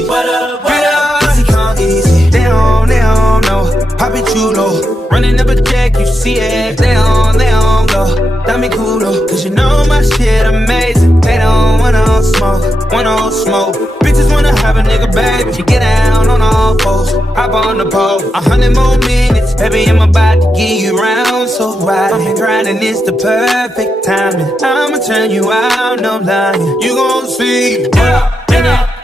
easy. What up? Pussy come easy. They don't know. Pop it chulo. Running up a check, you see it. They don't go. Dame culo. Cause you know my shit amazing. They don't want no smoke. Bitches wanna have a nigga, baby. She get down on all fours. Hop on the pole. 100 more minutes. Baby, I'm about to give you rounds. So right. I'm grinding, it's the perfect timing. I'ma turn you out, no lying. You gon' see.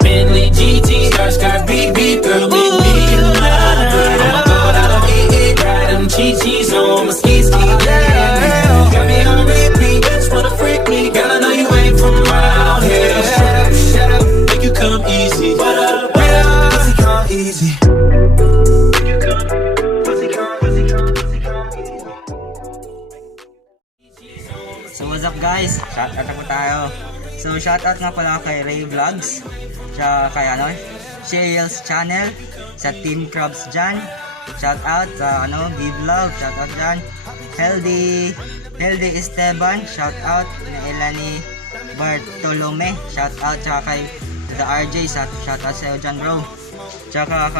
Bentley GT, skirt, BB, girl, meet me in the line. I'ma go out on it, ride them Chi-Chis on my ski, yeah. Got me on repeat, bitch wanna freak me, girl, I know you ain't from around here. Shut up, make you come easy. What up? Pussy come easy. So what's up guys? Shoutout na po tayo. So shoutout nga pala kay Ray Vlogs, siya kay Shales Channel, sa Team Crabs dyan. Shoutout sa Give Love, shoutout dyan. Healthy Esteban, shoutout na Elani Bartolome, shoutout tsaka kay The RJ, shoutout sa iyo dyan bro. Tsaka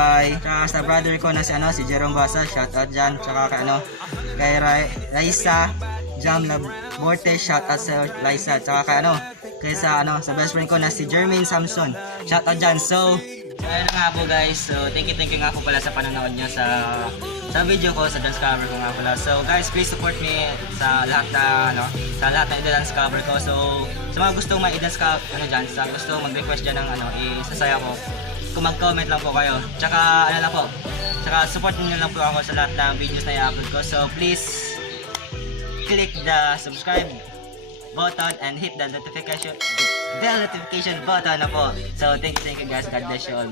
sa brother ko na si Jerome Basa, shoutout dyan. Tsaka kay Raisa Jam Laborte, shoutout sa Liza. Tsaka kay sa best friend ko na si Jermaine Samson, shoutout dyan. So ayun nga po guys, so thank you nga po pala sa panonood nyo sa video ko, sa dance cover ko nga pala. So guys, please support me sa lahat na i-dance cover ko. So sa mga gustong ma-i-dance cover dyan, sa gustong mag-request dyan ng isasaya ko, kung mag-comment lang po kayo. Tsaka tsaka support niyo lang po ako sa lahat ng videos na i-upload ko. So please click the subscribe button and hit the notification button na po. So thank you guys, God bless you all.